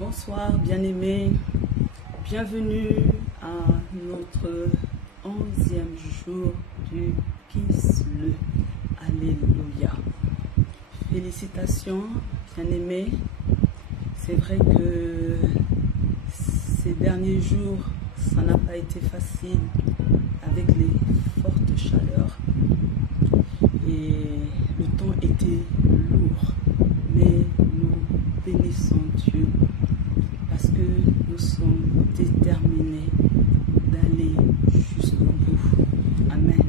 Bonsoir bien-aimés, bienvenue à notre 11e jour du Kislev. Alléluia. Félicitations bien-aimés, c'est vrai que ces derniers jours, ça n'a pas été facile avec les fortes chaleurs et le temps était lourd, mais nous bénissons Dieu parce que nous sommes déterminés d'aller jusqu'au bout. Amen.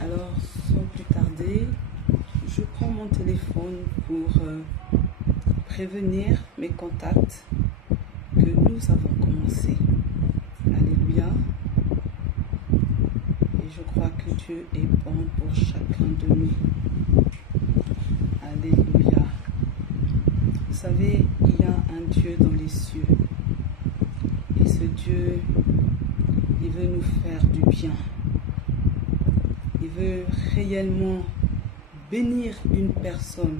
Alors, sans plus tarder, je prends mon téléphone pour prévenir mes contacts que nous avons commencé. Alléluia. Et je crois que Dieu est bon pour chacun de nous. Alléluia. Vous savez, il y a un Dieu dans les cieux. Et ce Dieu, il veut nous faire du bien. Il veut réellement bénir une personne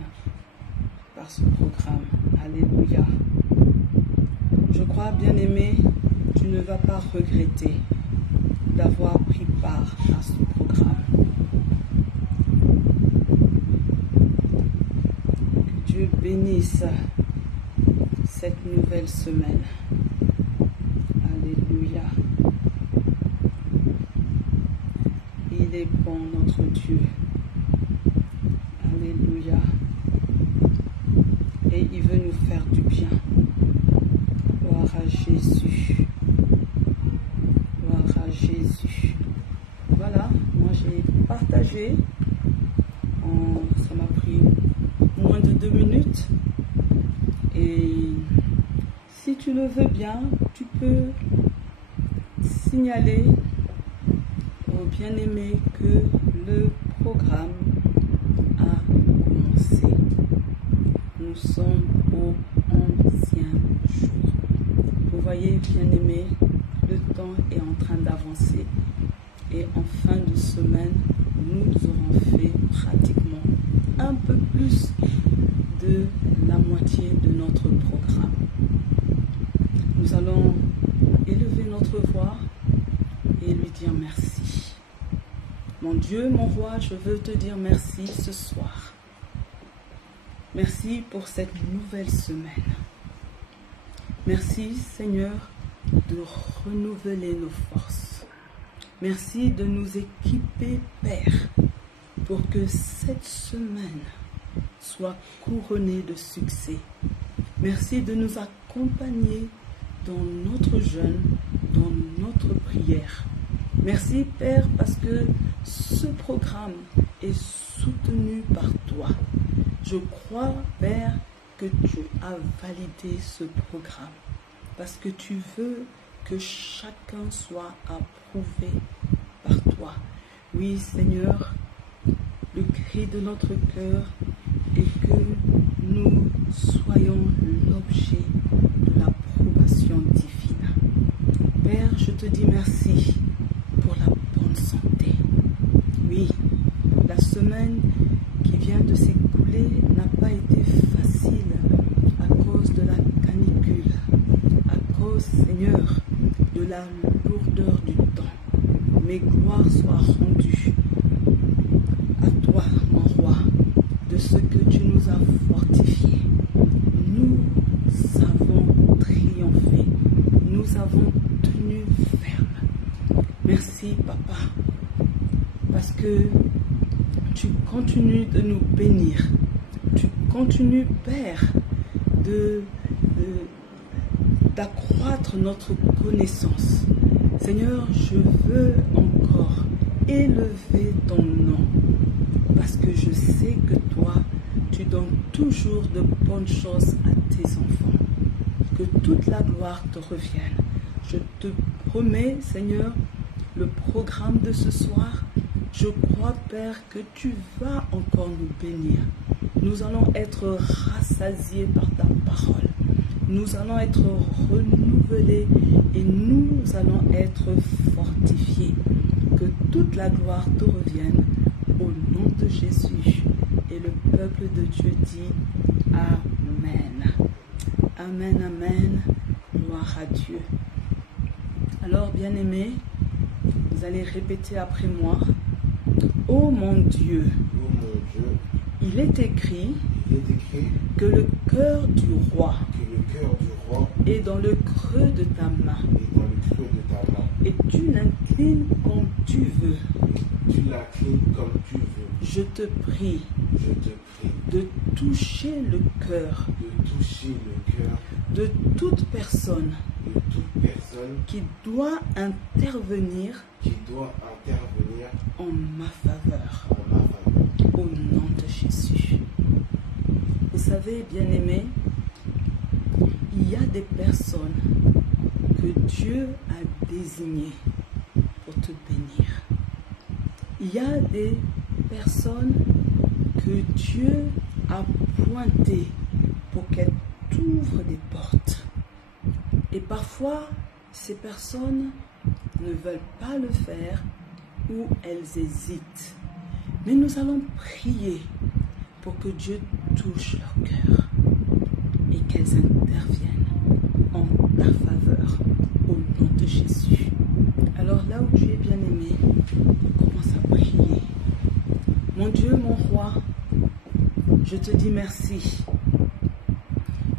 par ce programme. Alléluia. Je crois, bien-aimé, tu ne vas pas regretter d'avoir pris part à ce programme. Que Dieu bénisse cette nouvelle semaine. Alléluia. Il est bon, notre Dieu. Alléluia. Et il veut nous faire du bien. Gloire à Jésus. Gloire à Jésus. Voilà, moi j'ai partagé. Ça m'a pris moins de 2 minutes. Et si tu le veux bien, tu peux signaler aux bien-aimés que le programme a commencé. Nous sommes au 11e jour. Vous voyez, bien-aimés, le temps est en train d'avancer. Et en fin de semaine, nous aurons fait pratiquement un peu plus de la moitié de notre programme. Nous allons élever notre voix et lui dire merci. Mon Dieu, mon roi, je veux te dire merci ce soir. Merci pour cette nouvelle semaine. Merci, Seigneur, de renouveler nos forces. Merci de nous équiper, Père, pour que cette semaine soit couronnée de succès. Merci de nous accompagner dans notre jeûne, dans notre prière. Merci, Père, parce que ce programme est soutenu par toi. Je crois, Père, que tu as validé ce programme parce que tu veux que chacun soit approuvé par toi. Oui, Seigneur, le cri de notre cœur est que nous soyons l'objet de l'approbation divine. Père, je te dis merci pour la bonne santé. Oui, la semaine qui vient de s'écouler n'a pas été facile à cause de la canicule, à cause, Seigneur, de la lourdeur du temps. Mais gloire soit rendue à toi, mon roi, de ce que tu nous as fortifiés. Nous avons triomphé, nous avons tenu ferme. Merci, Papa, parce que tu continues de nous bénir. Tu continues, Père, d'accroître notre connaissance. Seigneur, je veux encore élever ton nom parce que je sais que toi, tu donnes toujours de bonnes choses à tes enfants. Que toute la gloire te revienne. Je te promets, Seigneur, le programme de ce soir, je crois, Père, que tu vas encore nous bénir. Nous allons être rassasiés par ta parole. Nous allons être renouvelés et nous allons être fortifiés. Que toute la gloire te revienne au nom de Jésus. Et le peuple de Dieu dit Amen. Amen, amen. Gloire à Dieu. Alors, bien-aimés, vous allez répéter après moi. Ô mon Dieu, il est écrit que le cœur du roi est dans le creux de ta main. Et tu l'inclines comme tu veux. Je te prie de toucher le cœur de toute personne qui doit intervenir en ma faveur. Au nom de Jésus. Vous savez, bien-aimés, il y a des personnes que Dieu a désignées pour te bénir. Il y a des personnes que Dieu a pointées pour qu'elles t'ouvrent des portes. Et parfois, ces personnes ne veulent pas le faire ou elles hésitent. Mais nous allons prier pour que Dieu touche leur cœur et qu'elles interviennent en ta faveur au nom de Jésus. Alors là où tu es bien-aimé, commence à prier. Mon Dieu, mon roi, je te dis merci.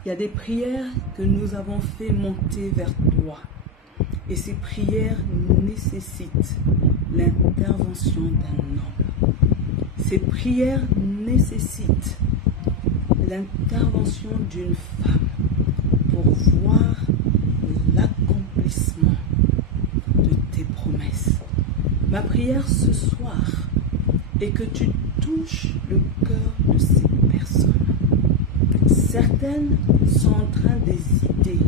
Il y a des prières que nous avons fait monter vers toi. Et ces prières nécessitent l'intervention d'un homme. Ces prières nécessitent l'intervention d'une femme pour voir l'accomplissement de tes promesses. Ma prière ce soir est que tu touches le cœur de ces personnes. Certaines sont en train d'hésiter,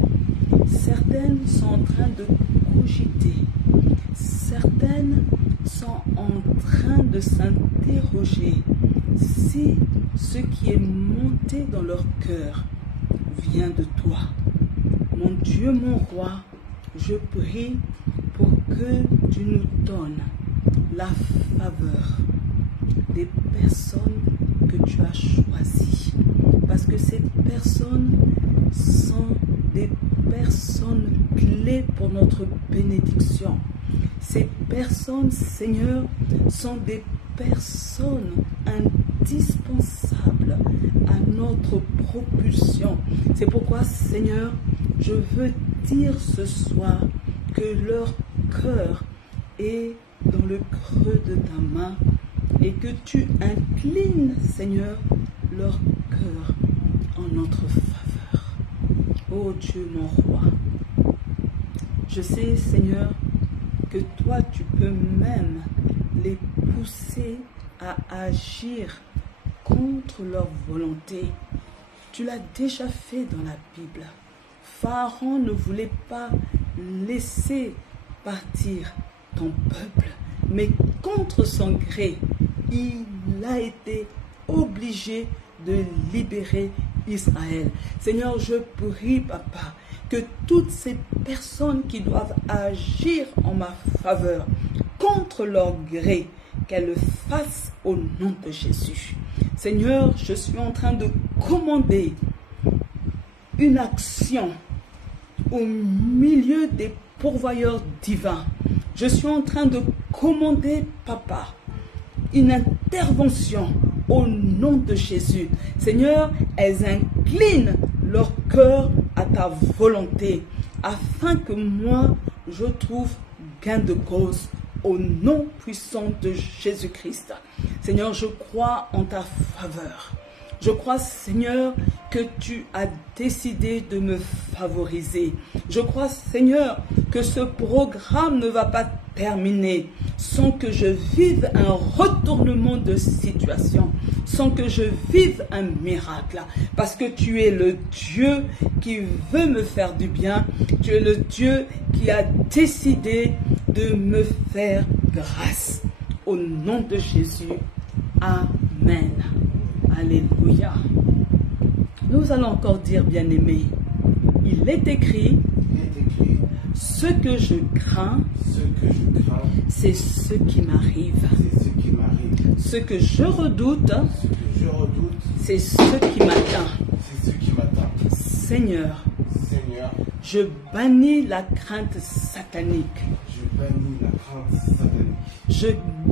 certaines sont en train de cogiter, certaines sont en train de s'interroger si ce qui est monté dans leur cœur vient de toi. Mon Dieu, mon roi, je prie pour que tu nous donnes la faveur des personnes que tu as choisies. Parce que ces personnes sont des personnes clés pour notre bénédiction. Ces personnes, Seigneur, sont des personnes indispensables à notre propulsion. C'est pourquoi, Seigneur, je veux dire ce soir que leur cœur est dans le creux de ta main et que tu inclines, Seigneur, leur cœur en notre faveur. Ô Dieu, mon roi, je sais, Seigneur, que toi, tu peux même les pousser à agir contre leur volonté. Tu l'as déjà fait dans la Bible. Pharaon ne voulait pas laisser partir ton peuple, mais contre son gré, il a été obligé de libérer Israël. Seigneur, je prie, Papa, que toutes ces personnes qui doivent agir en ma faveur, contre leur gré, qu'elles le fassent au nom de Jésus. Seigneur, je suis en train de commander une action au milieu des pourvoyeurs divins. Je suis en train de commander, Papa, une intervention au nom de Jésus. Seigneur, elles inclinent leur cœur à ta volonté, afin que moi, je trouve gain de cause au nom puissant de Jésus-Christ. Seigneur, je crois en ta faveur. Je crois, Seigneur, que tu as décidé de me favoriser. Je crois, Seigneur, que ce programme ne va pas terminer sans que je vive un retournement de situation, sans que je vive un miracle. Parce que tu es le Dieu qui veut me faire du bien. Tu es le Dieu qui a décidé de me faire grâce. Au nom de Jésus, Amen. Alléluia. Nous allons encore dire, bien-aimé, il est écrit, ce que je crains, c'est ce qui m'arrive. Ce que je redoute, c'est ce qui m'atteint. Seigneur, Seigneur, je bannis la crainte satanique. je bannis la crainte satanique. Je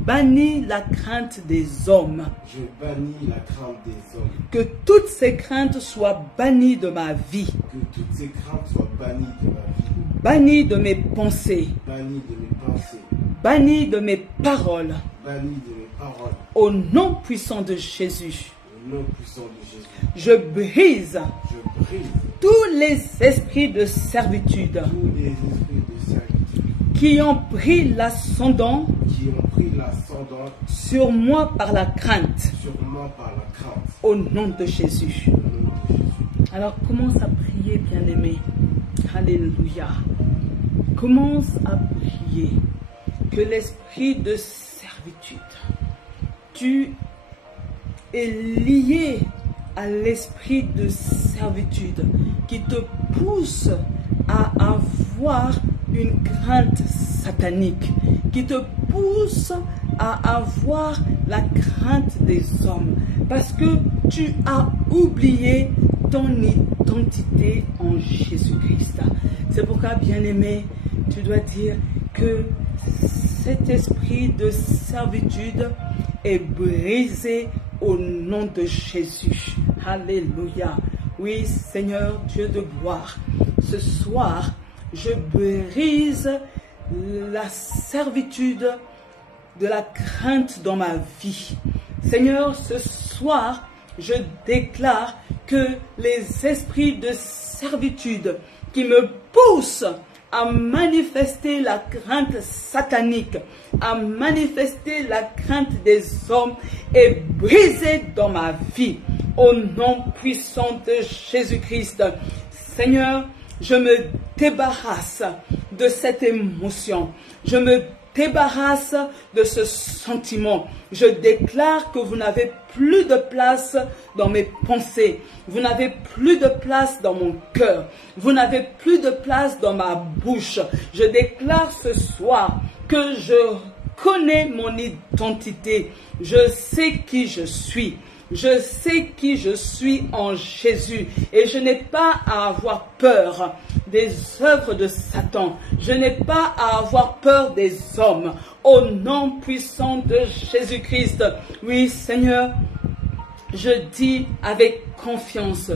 bannis la crainte des hommes. Je bannis la crainte des hommes. Que toutes ces craintes soient bannies de ma vie. Que toutes ces craintes soient bannies de ma vie. Bannies de mes pensées. Bannies de mes pensées. Bannies de mes paroles. Bannies de mes paroles. Au nom puissant de Jésus. Au nom puissant de Jésus. Je brise Je brise tous les esprits de servitude tous les esprits de servitude qui ont pris l'ascendant qui ont pris l'ascendant sur moi par la crainte. sur moi par la crainte. Au nom de Jésus. Au nom de Jésus. Alors commence à prier, bien-aimé. Alléluia. Commence à prier que l'esprit de servitude, tu es lié à l'esprit de servitude qui te pousse à avoir une crainte satanique, qui te pousse à avoir la crainte des hommes, parce que tu as oublié ton identité en Jésus-Christ. C'est pourquoi, bien-aimé, tu dois dire que cet esprit de servitude est brisé au nom de Jésus. Alléluia. Oui, Seigneur Dieu de gloire, ce soir, je brise la servitude de la crainte dans ma vie. Seigneur, ce soir, je déclare que les esprits de servitude qui me poussent à manifester la crainte satanique, à manifester la crainte des hommes est brisée dans ma vie. Au nom puissant de Jésus-Christ, Seigneur, je me débarrasse de cette émotion. Je me débarrasse de ce sentiment. Je déclare que vous n'avez plus de place dans mes pensées. Vous n'avez plus de place dans mon cœur. Vous n'avez plus de place dans ma bouche. Je déclare ce soir que je connais mon identité. Je sais qui je suis. Je sais qui je suis en Jésus et je n'ai pas à avoir peur des œuvres de Satan. Je n'ai pas à avoir peur des hommes. Au nom puissant de Jésus-Christ. Oui, Seigneur, je dis avec confiance,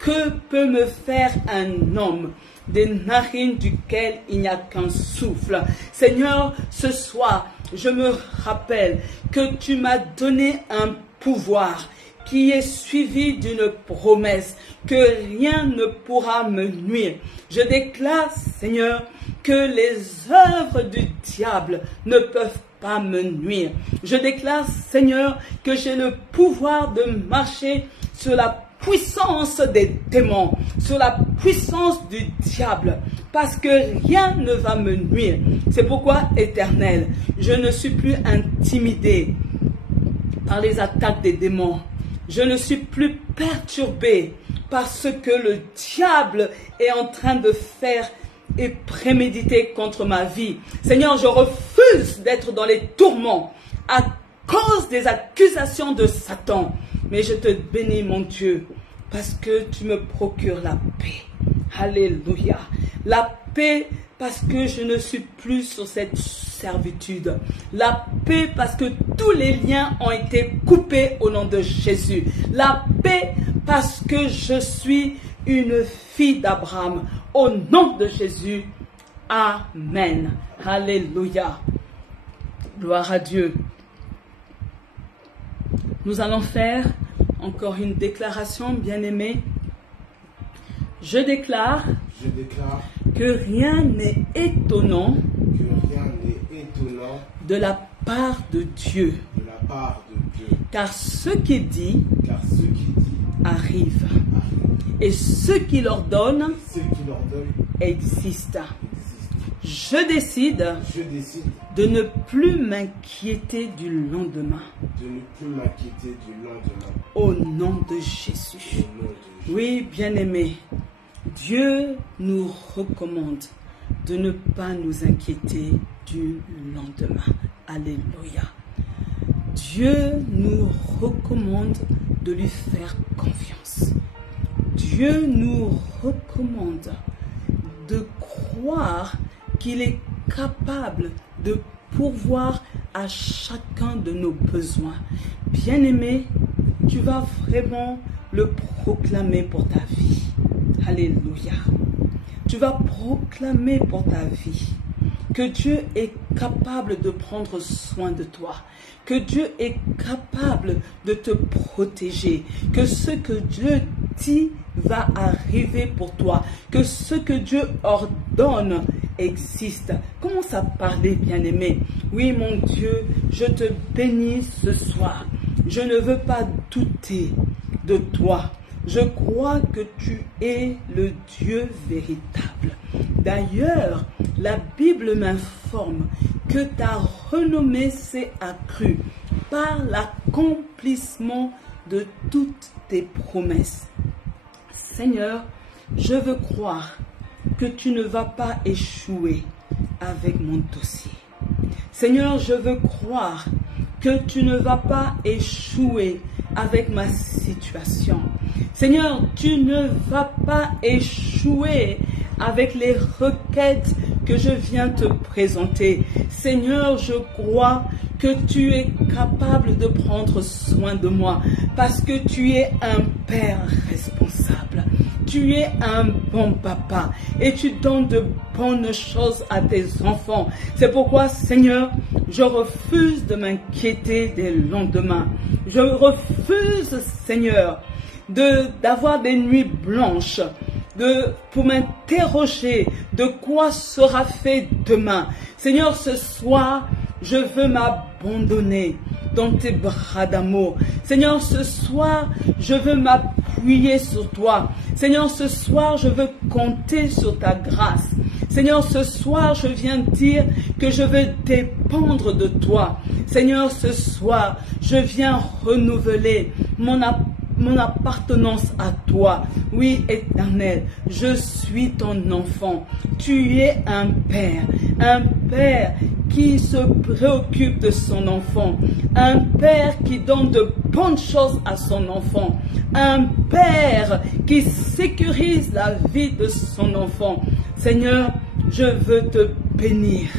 que peut me faire un homme des narines duquel il n'y a qu'un souffle? Seigneur, ce soir, je me rappelle que tu m'as donné un pouvoir qui est suivi d'une promesse, que rien ne pourra me nuire. Je déclare, Seigneur, que les œuvres du diable ne peuvent pas me nuire. Je déclare, Seigneur, que j'ai le pouvoir de marcher sur la puissance des démons, sur la puissance du diable, parce que rien ne va me nuire. C'est pourquoi, Éternel, je ne suis plus intimidé par les attaques des démons. Je ne suis plus perturbé par ce que le diable est en train de faire et préméditer contre ma vie. Seigneur, je refuse d'être dans les tourments à cause des accusations de Satan. Mais je te bénis, mon Dieu, parce que tu me procures la paix. Alléluia. La paix parce que je ne suis plus sur cette servitude. La paix parce que tous les liens ont été coupés au nom de Jésus. La paix parce que je suis une fille d'Abraham. Au nom de Jésus. Amen. Alléluia. Gloire à Dieu. Nous allons faire encore une déclaration, bien-aimée. Je déclare que rien n'est étonnant de la part de Dieu. Car ce qu'il dit arrive. Et ce qu'il ordonne existe. Je décide de ne plus m'inquiéter du lendemain. Au nom de Jésus. Oui, bien-aimés, Dieu nous recommande de ne pas nous inquiéter du lendemain. Alléluia. Dieu nous recommande de lui faire confiance. Dieu nous recommande de croire qu'il est capable de pourvoir à chacun de nos besoins. Bien-aimé, tu vas vraiment le proclamer pour ta vie. Alléluia. Tu vas proclamer pour ta vie que Dieu est capable de prendre soin de toi, que Dieu est capable de te protéger, que ce que Dieu dit va arriver pour toi, que ce que Dieu ordonne existe. Commence à parler, bien-aimé. Oui, mon Dieu, je te bénis ce soir. Je ne veux pas douter de toi. Je crois que tu es le Dieu véritable. D'ailleurs, la Bible m'informe que ta renommée s'est accrue par l'accomplissement de toutes tes promesses. Seigneur, je veux croire que tu ne vas pas échouer avec mon dossier. Seigneur, je veux croire que tu ne vas pas échouer avec ma situation. Seigneur, tu ne vas pas échouer avec les requêtes que je viens te présenter. Seigneur, je crois que tu es capable de prendre soin de moi parce que tu es un père responsable. Tu es un bon papa et tu donnes de bonnes choses à tes enfants. C'est pourquoi, Seigneur, je refuse de m'inquiéter des lendemains. Je refuse, Seigneur, d'avoir des nuits blanches, pour m'interroger de quoi sera fait demain. Seigneur, ce soir, je veux m'abandonner dans tes bras d'amour. Seigneur, ce soir, je veux m'appuyer sur toi. Seigneur, ce soir, je veux compter sur ta grâce. Seigneur, ce soir, je viens dire que je veux dépendre de toi. Seigneur, ce soir, je viens renouveler mon appartenance à toi. Oui, Éternel, je suis ton enfant. Tu es un père qui se préoccupe de son enfant, un père qui donne de bonnes choses à son enfant, un père qui sécurise la vie de son enfant. Seigneur, je veux te bénir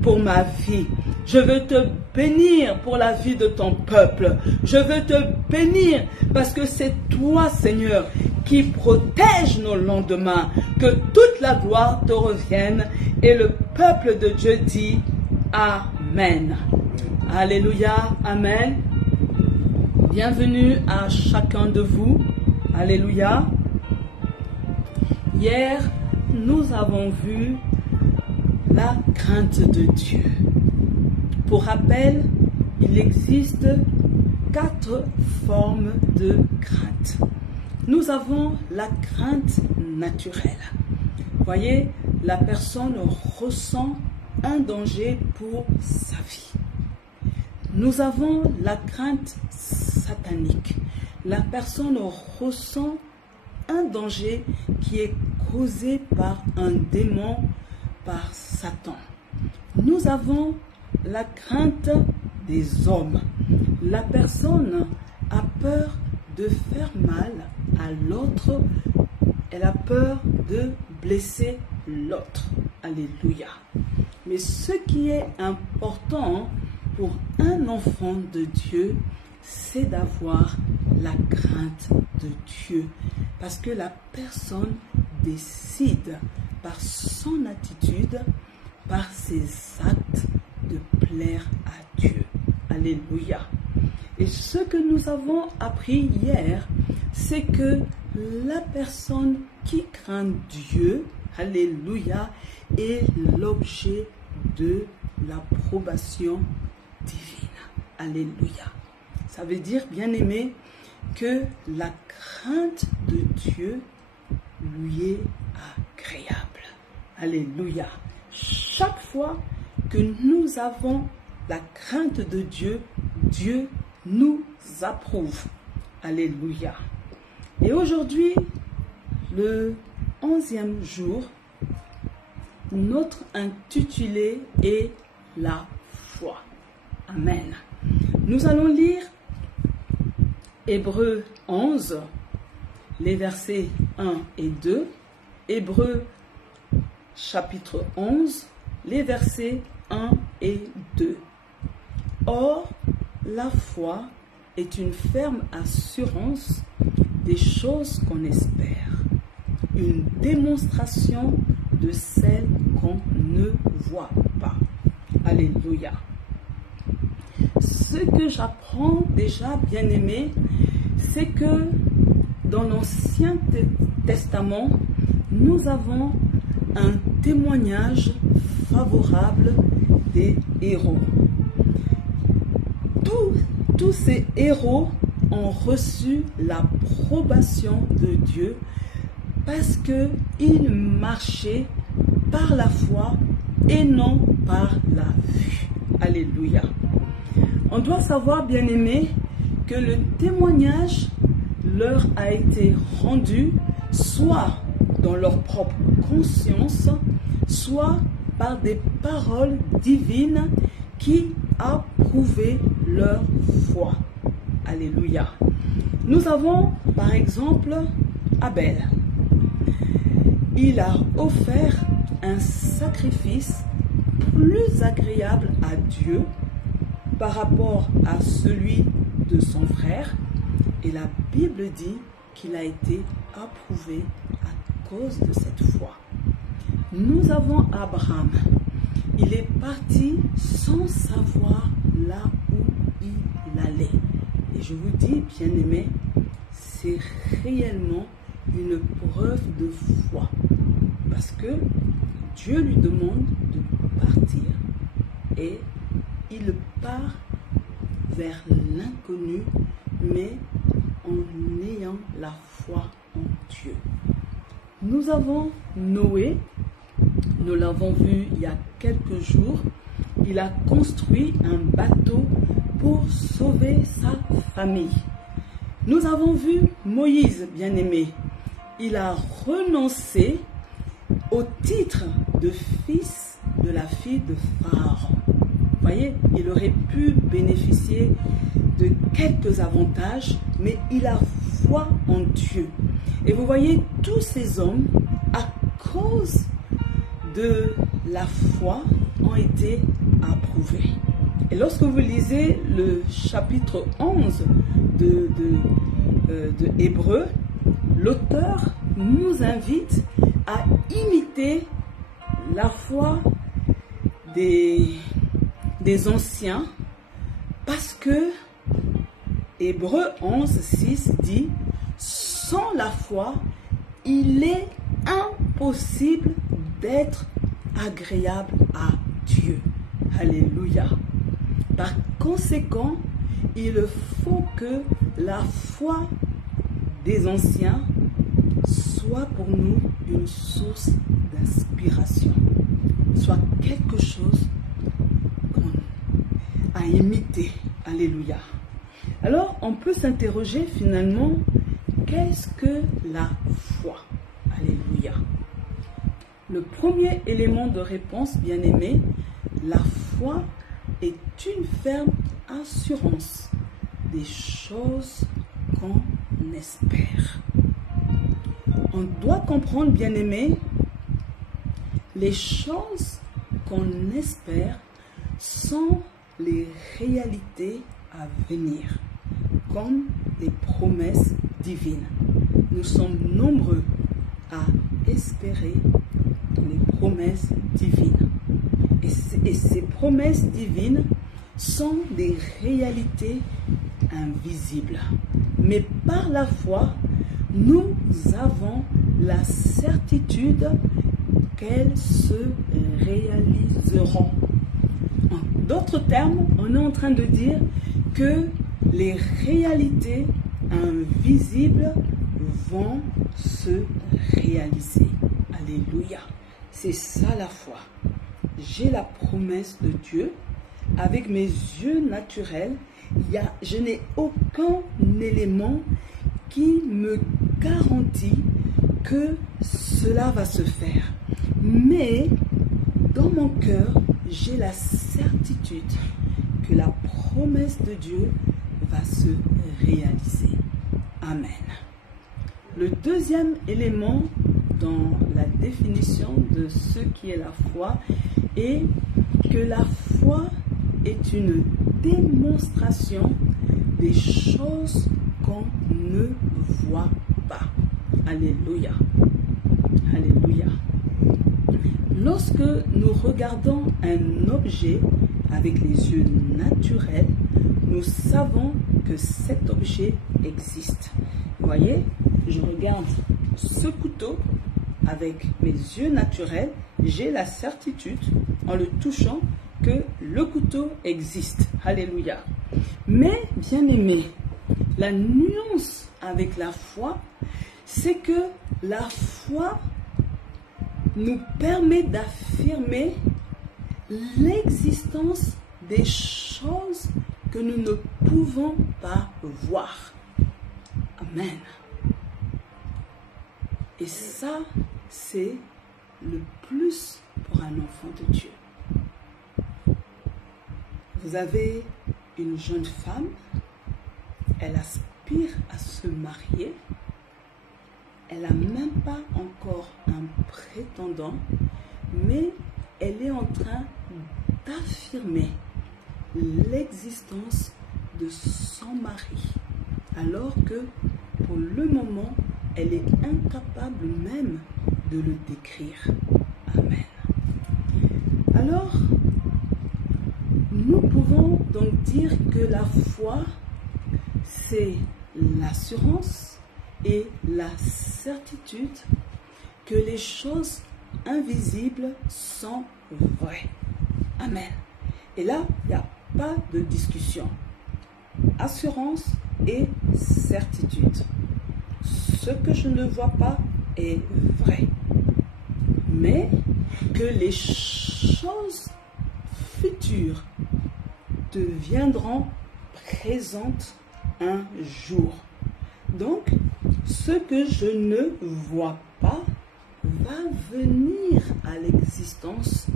pour ma vie. Je veux te bénir pour la vie de ton peuple. Je veux te bénir parce que c'est toi, Seigneur, qui protège nos lendemains. Que toute la gloire te revienne. Et le peuple de Dieu dit Amen. Alléluia, Amen. Bienvenue à chacun de vous. Alléluia. Hier, nous avons vu la crainte de Dieu. Pour rappel, il existe 4 formes de crainte. Nous avons la crainte naturelle. Voyez, la personne ressent un danger pour sa vie. Nous avons la crainte satanique. La personne ressent un danger qui est causé par un démon, par Satan. Nous avons la crainte des hommes. La personne a peur de faire mal à l'autre. Elle a peur de blesser l'autre. Alléluia. Mais ce qui est important pour un enfant de Dieu, c'est d'avoir la crainte de Dieu. Parce que la personne décide par son attitude, par ses actes, de plaire à Dieu. Alléluia. Et ce que nous avons appris hier, c'est que la personne qui craint Dieu, alléluia, est l'objet de l'approbation divine. Alléluia. Ça veut dire, bien-aimé, que la crainte de Dieu lui est agréable. Alléluia. Chaque fois que nous avons la crainte de Dieu, Dieu nous approuve. Alléluia. Et aujourd'hui, le 11e jour, notre intitulé est la foi. Amen. Nous allons lire Hébreux 11, les versets 1 et 2, Hébreux chapitre 11, les versets 1 et 2. Or, la foi est une ferme assurance des choses qu'on espère, une démonstration de celles qu'on ne voit pas. Alléluia. Ce que j'apprends déjà, bien-aimé, c'est que dans l'Ancien Testament, nous avons un témoignage favorable des héros. Tous ces héros ont reçu l'approbation de Dieu parce qu'ils marchaient par la foi et non par la vue. Alléluia. On doit savoir, bien-aimés, que le témoignage leur a été rendu soit dans leur propre conscience, soit par des paroles divines qui approuvaient leur foi. Alléluia. Nous avons par exemple Abel. Il a offert un sacrifice plus agréable à Dieu par rapport à celui de son frère, et la Bible dit qu'il a été approuvé à cause de cette foi. Nous avons Abraham. Il est parti sans savoir là où il allait. Et je vous dis, bien-aimés, c'est réellement une preuve de foi. Parce que Dieu lui demande de partir et il part vers l'inconnu, mais en ayant la foi en Dieu. Nous avons Noé, nous l'avons vu il y a quelques jours, il a construit un bateau pour sauver sa famille. Nous avons vu Moïse, bien-aimé, il a renoncé au titre de fils de la fille de Pharaon. Vous voyez, il aurait pu bénéficier de quelques avantages, mais il a foi en Dieu. Et vous voyez, tous ces hommes, à cause de la foi, ont été approuvés. Et lorsque vous lisez le chapitre 11 de Hébreux, l'auteur nous invite à imiter la foi des anciens, parce que Hébreux 11, 6 dit « Sans la foi, il est impossible d'être agréable à Dieu. » Alléluia. Par conséquent, il faut que la foi des anciens soit pour nous une source d'inspiration, soit quelque chose à imiter. Alléluia. Alors, on peut s'interroger finalement, qu'est-ce que la foi? Alléluia. Le premier élément de réponse, bien-aimé, la foi est une ferme assurance des choses qu'on espère. On doit comprendre, bien-aimé, les choses qu'on espère sont les réalités à venir, comme des promesses divines. Nous sommes nombreux à espérer les promesses divines. Et ces promesses divines sont des réalités invisibles. Mais par la foi, nous avons la certitude qu'elles se réaliseront. En d'autres termes, on est en train de dire que les réalités invisibles vont se réaliser. Alléluia. C'est ça la foi. J'ai la promesse de Dieu. Avec mes yeux naturels, je n'ai aucun élément qui me garantit que cela va se faire. Mais dans mon cœur, j'ai la certitude que la promesse de Dieu va se réaliser. Amen. Le deuxième élément dans la définition de ce qui est la foi est que la foi est une démonstration des choses qu'on ne voit pas. Alléluia. Alléluia. Lorsque nous regardons un objet avec les yeux naturels, nous savons que cet objet existe. Vous voyez, je regarde ce couteau avec mes yeux naturels, j'ai la certitude en le touchant que le couteau existe. Alléluia. Mais, bien aimé, la nuance avec la foi, c'est que la foi nous permet d'affirmer l'existence des choses que nous ne pouvons pas voir. Amen. Et ça, c'est le plus pour un enfant de Dieu. Vous avez une jeune femme, elle aspire à se marier, elle n'a même pas encore un prétendant, mais elle est en train d'affirmer l'existence de son mari, alors que pour le moment, elle est incapable même de le décrire. Amen. Alors, nous pouvons donc dire que la foi, c'est l'assurance et la certitude que les choses invisibles sont vraies. Amen. Et là, il n'y a pas de discussion. Assurance et certitude. Ce que je ne vois pas est vrai. Mais que les choses futures deviendront présentes un jour. Donc, ce que je ne vois pas va venir à l'existence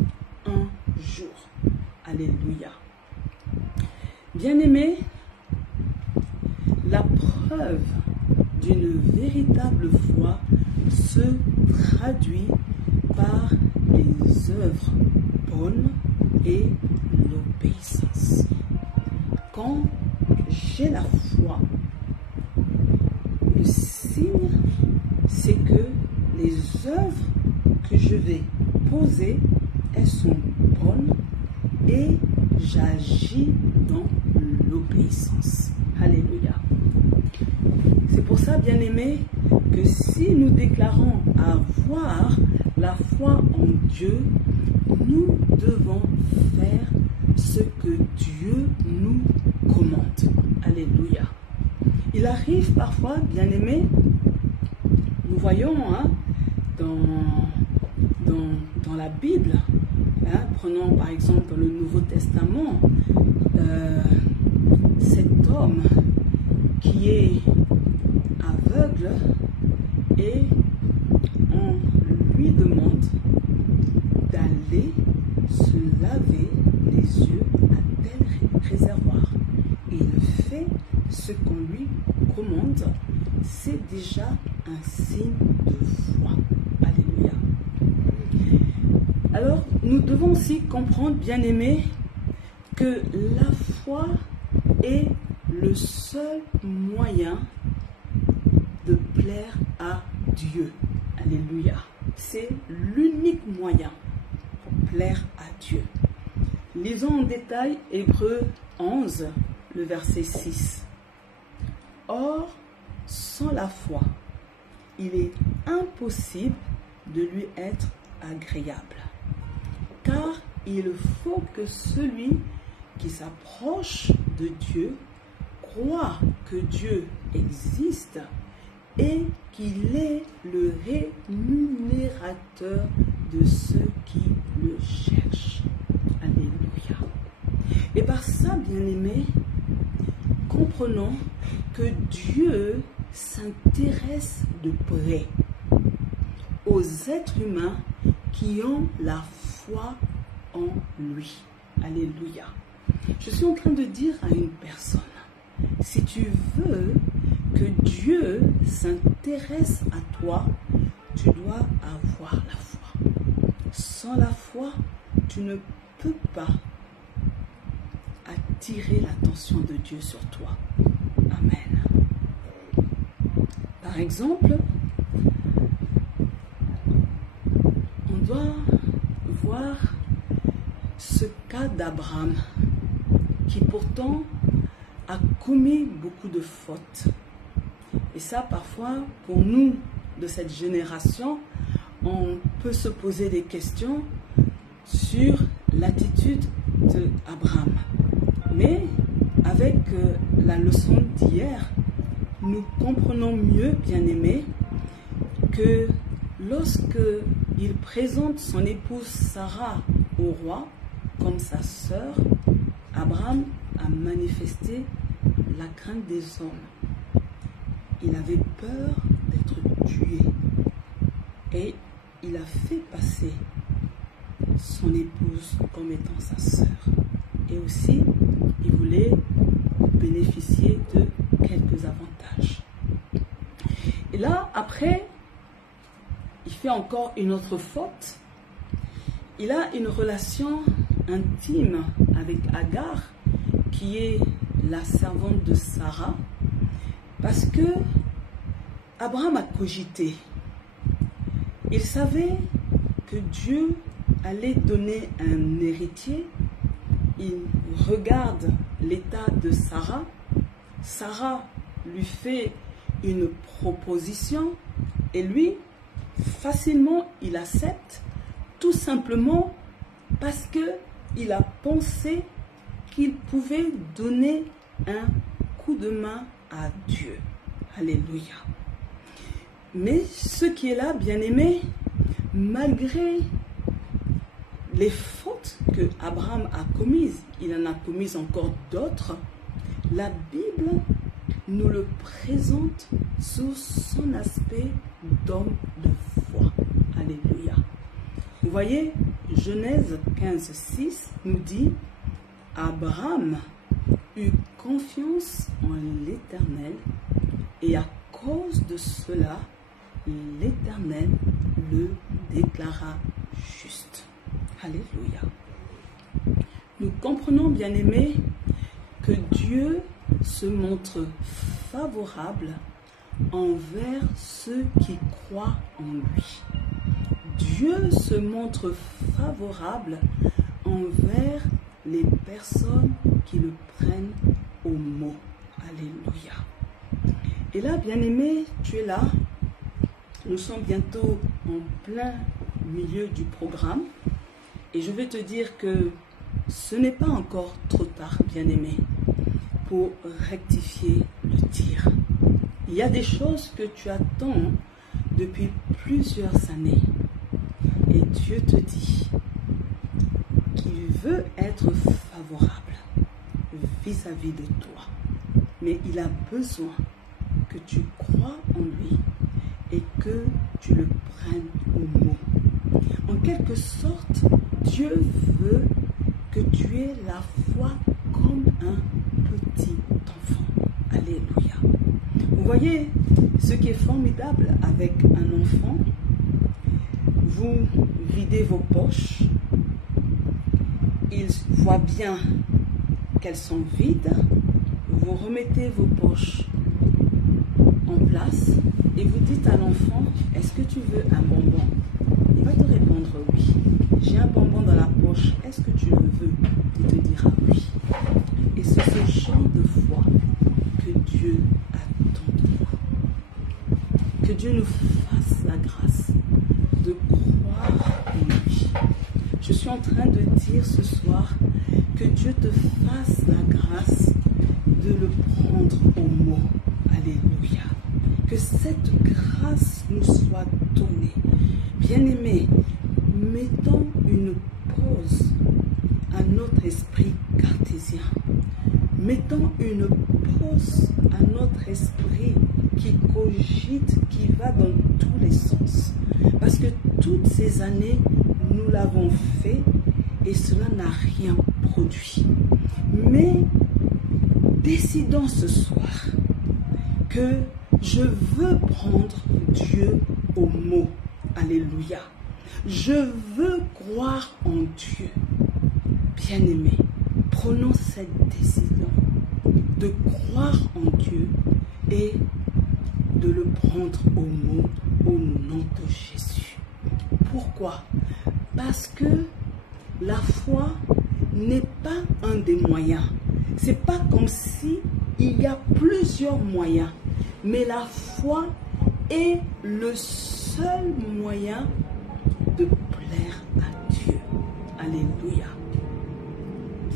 un jour. Alléluia. Bien-aimés, la preuve d'une véritable foi se traduit par les œuvres bonnes et l'obéissance. Quand j'ai la foi, le signe, c'est que les œuvres que je vais poser, elles sont bonnes et j'agis dans l'obéissance. Alléluia. C'est pour ça, bien-aimés, que si nous déclarons avoir la foi en Dieu, nous devons faire ce que Dieu nous commande. Alléluia. Il arrive parfois, bien-aimés, nous voyons dans la Bible, prenons par exemple dans le Nouveau Testament, cet homme qui est aveugle et on lui demande d'aller se laver les yeux à tel réservoir. Et il fait ce qu'on lui commande, c'est déjà un signe de foi. Alléluia. Alors, nous devons aussi comprendre, bien-aimés, que la foi est le seul moyen de plaire à Dieu. Alléluia. C'est l'unique moyen pour plaire à Dieu. Lisons en détail Hébreux 11, le verset 6. Or, sans la foi, il est impossible de lui être agréable. Car il faut que celui qui s'approche de Dieu croit que Dieu existe et qu'il est le rémunérateur de ceux qui le cherchent. Alléluia. Et par ça, bien-aimés, comprenons que Dieu s'intéresse de près aux êtres humains qui ont la foi en lui. Alléluia. Je suis en train de dire à une personne, si tu veux que Dieu s'intéresse à toi, tu dois avoir la foi. Sans la foi, tu ne peux pas attirer l'attention de Dieu sur toi. Amen. Par exemple, on doit voir ce cas d'Abraham qui pourtant a commis beaucoup de fautes. Et ça, parfois, pour nous de cette génération, on peut se poser des questions sur l'attitude d'Abraham. Mais avec la leçon d'hier, nous comprenons mieux, bien-aimés, que lorsque il présente son épouse Sarah au roi comme sa sœur, Abraham a manifesté la crainte des hommes. Il avait peur d'être tué et il a fait passer son épouse comme étant sa sœur. Et aussi, il voulait bénéficier de quelques avantages. Et là, après, il fait encore une autre faute. Il a une relation intime avec Agar, qui est la servante de Sarah, parce que Abraham a cogité. Il savait que Dieu allait donner un héritier. Il regarde l'état de Sarah. Sarah lui fait une proposition et lui, facilement, il accepte, tout simplement parce qu'il a pensé qu'il pouvait donner un coup de main à Dieu. Alléluia. Mais ce qui est là, bien-aimé, malgré les fautes que Abraham a commises, il en a commises encore d'autres, la Bible nous le présente sous son aspect d'homme de foi. Alléluia. Vous voyez, Genèse 15:6 nous dit « Abraham eut confiance en l'Éternel et à cause de cela, l'Éternel le déclara juste. » Alléluia. Nous comprenons, bien-aimés, que Dieu se montre favorable envers ceux qui croient en lui. Dieu se montre favorable envers les personnes qui le prennent au mot. Alléluia. Et là, bien-aimé, tu es là. Nous sommes bientôt en plein milieu du programme. Et je vais te dire que ce n'est pas encore trop tard, bien-aimé, pour rectifier le tir. Il y a des choses que tu attends depuis plusieurs années. Et Dieu te dit qu'il veut être favorable vis-à-vis de toi. Mais il a besoin que tu crois en lui et que tu le prennes au mot. En quelque sorte, Dieu veut que tu aies la foi comme un petit enfant. Alléluia. Vous voyez, ce qui est formidable avec un enfant, vous videz vos poches, il voit bien qu'elles sont vides, vous remettez vos poches en place et vous dites à l'enfant, est-ce que tu veux un bonbon? Il va te répondre oui. J'ai un bonbon dans la poche, est-ce que tu le veux? Il te dira oui. Et c'est ce genre de foi que Dieu attend de nous. Que Dieu nous fasse la grâce de croire en lui. Je suis en train de dire ce soir que Dieu te fasse la grâce de le prendre au mot. Alléluia. Que cette grâce nous soit donnée. Bien-aimés, mettons une pause à notre esprit cartésien. Mettons une pause à notre esprit qui cogite, qui va dans tous les sens. Parce que toutes ces années, nous l'avons fait et cela n'a rien produit. Mais décidons ce soir que Je veux prendre Dieu au mot. Alléluia. Je veux croire en Dieu. Bien-aimé, prenons cette décision de croire en Dieu et de le prendre au mot au nom de Jésus. Pourquoi? Parce que la foi n'est pas un des moyens. C'est pas comme si il y a plusieurs moyens, mais la foi est le seul moyen de plaire à Dieu. Alléluia.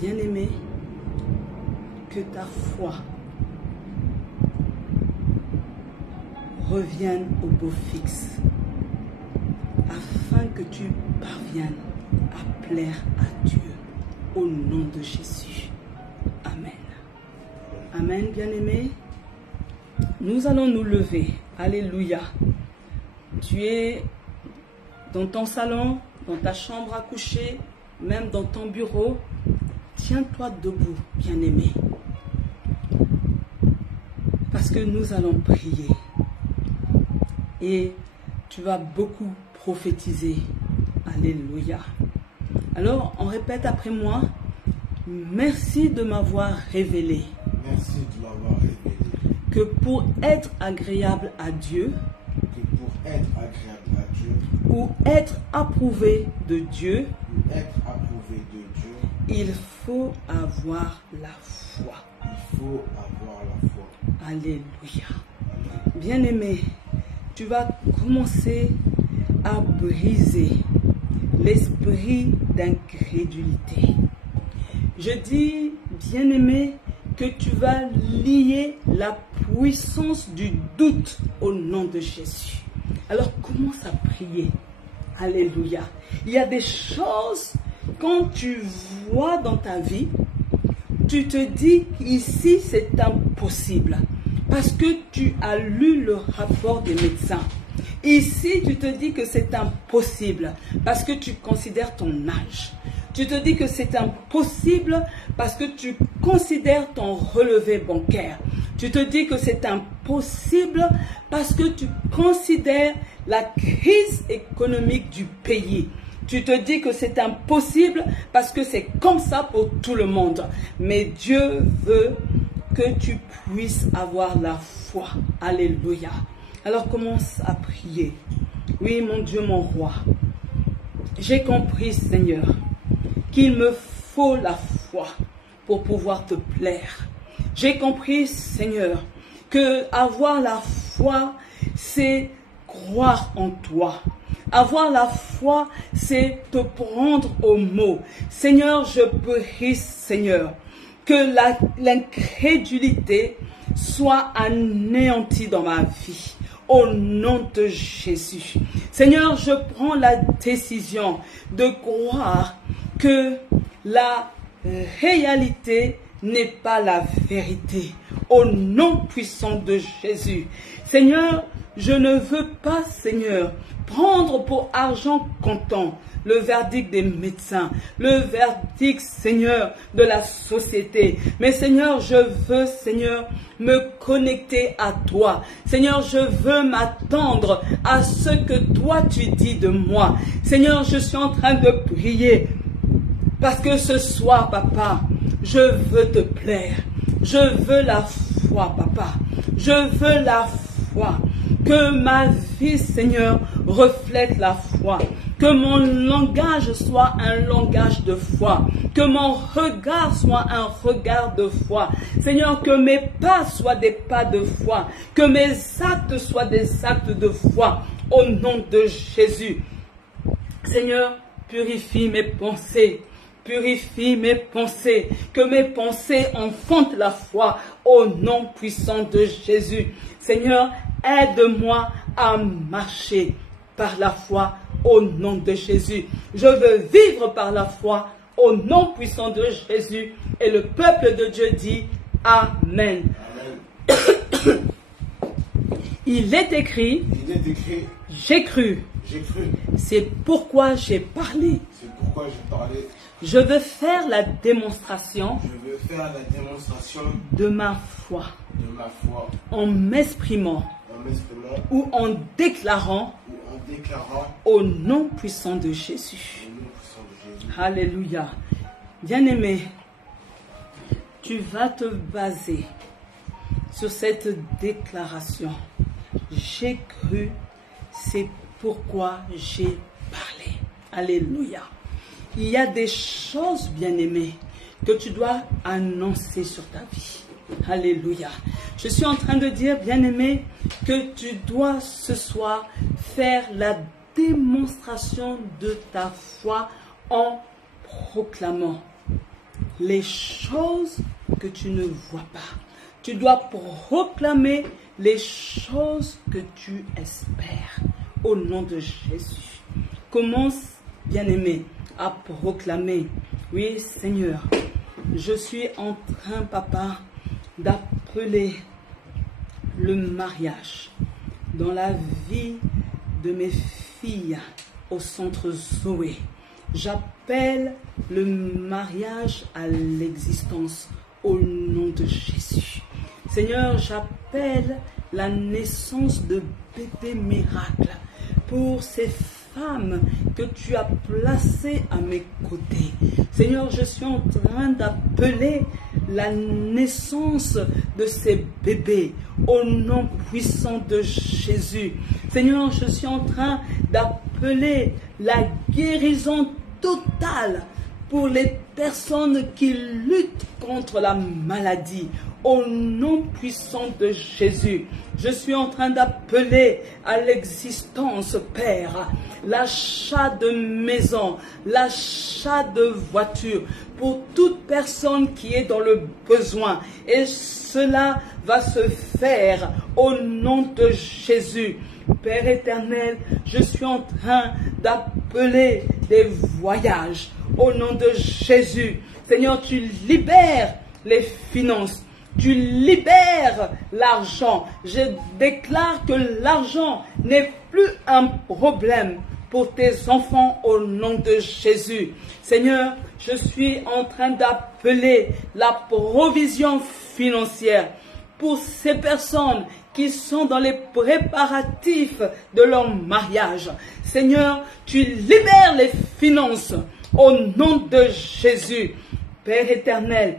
Bien-aimé, que ta foi revienne au beau fixe, afin que tu parviennes à plaire à Dieu, au nom de Jésus. Amen. Amen, bien-aimé. Nous allons nous lever. Alléluia. Tu es dans ton salon, dans ta chambre à coucher, même dans ton bureau. Tiens-toi debout, bien-aimé. Parce que nous allons prier. Et tu vas beaucoup prophétiser. Alléluia. Alors, on répète après moi. Merci de m'avoir révélé. Merci de l'avoir révélé. Que pour être agréable à Dieu, Que pour être agréable à Dieu, ou être approuvé de Dieu, ou être approuvé de Dieu, il faut avoir la foi. il faut avoir la foi. Alléluia. Bien-aimé, tu vas commencer à briser l'esprit d'incrédulité. Je dis, bien-aimé, que tu vas lier la puissance du doute au nom de Jésus. Alors commence à prier. Alléluia. Il y a des choses, quand tu vois dans ta vie, tu te dis qu'ici c'est impossible. Parce que tu as lu le rapport des médecins. Ici, tu te dis que c'est impossible parce que tu considères ton âge. Tu te dis que c'est impossible parce que tu considères ton relevé bancaire. Tu te dis que c'est impossible parce que tu considères la crise économique du pays. Tu te dis que c'est impossible parce que c'est comme ça pour tout le monde. Mais Dieu veut que tu puisses avoir la foi. Alléluia. Alors commence à prier. Oui, mon Dieu, mon roi. J'ai compris, Seigneur, qu'il me faut la foi pour pouvoir te plaire. J'ai compris, Seigneur, que avoir la foi, c'est croire en toi. Avoir la foi, c'est te prendre au mot. Seigneur, je prie, Seigneur, que l'incrédulité soit anéantie dans ma vie. Au nom de Jésus. Seigneur, je prends la décision de croire que la réalité n'est pas la vérité. Au nom puissant de Jésus. Seigneur, je ne veux pas, Seigneur, prendre pour argent comptant le verdict des médecins, le verdict, Seigneur, de la société. Mais Seigneur, je veux, Seigneur, me connecter à toi. Seigneur, je veux m'attendre à ce que toi tu dis de moi. Seigneur, je suis en train de prier parce que ce soir, papa, je veux te plaire. Je veux la foi, papa. Je veux la foi. Que ma vie, Seigneur, reflète la foi. Que mon langage soit un langage de foi. Que mon regard soit un regard de foi. Seigneur, que mes pas soient des pas de foi. Que mes actes soient des actes de foi. Au nom de Jésus. Seigneur, purifie mes pensées. Purifie mes pensées. Que mes pensées enfantent la foi. Au nom puissant de Jésus. Seigneur, aide-moi à marcher par la foi au nom de Jésus. Je veux vivre par la foi au nom puissant de Jésus. Et le peuple de Dieu dit Amen. Amen. Il est écrit, j'ai cru. C'est pourquoi j'ai parlé. Je veux faire la démonstration, de ma foi. de ma foi en m'exprimant en m'exprimant ou en déclarant ou en déclarant au nom puissant de Jésus. au nom puissant de Jésus. Alléluia. Bien-aimé, tu vas te baser sur cette déclaration. J'ai cru, c'est pourquoi j'ai parlé. Alléluia. Il y a des choses, bien-aimé, que tu dois annoncer sur ta vie. Alléluia. Je suis en train de dire, bien-aimé, que tu dois ce soir faire la démonstration de ta foi en proclamant les choses que tu ne vois pas. Tu dois proclamer les choses que tu espères au nom de Jésus. Commence, bien-aimé, à proclamer. Oui, Seigneur, je suis en train, papa, d'appeler le mariage dans la vie de mes filles au centre Zoé. J'appelle le mariage à l'existence au nom de Jésus. Seigneur, j'appelle la naissance de bébés miracles pour ces femmes que tu as placées à mes côtés. Seigneur, je suis en train d'appeler la naissance de ces bébés au nom puissant de Jésus. Seigneur, je suis en train d'appeler la guérison totale pour les personnes qui luttent contre la maladie. Au nom puissant de Jésus, je suis en train d'appeler à l'existence, Père, l'achat de maison, l'achat de voiture pour toute personne qui est dans le besoin. Et cela va se faire au nom de Jésus. Père éternel, je suis en train d'appeler les voyages au nom de Jésus. Seigneur, tu libères les finances. Tu libères l'argent. Je déclare que l'argent n'est plus un problème pour tes enfants au nom de Jésus. Seigneur, je suis en train d'appeler la provision financière pour ces personnes qui sont dans les préparatifs de leur mariage. Seigneur, tu libères les finances au nom de Jésus. Père éternel,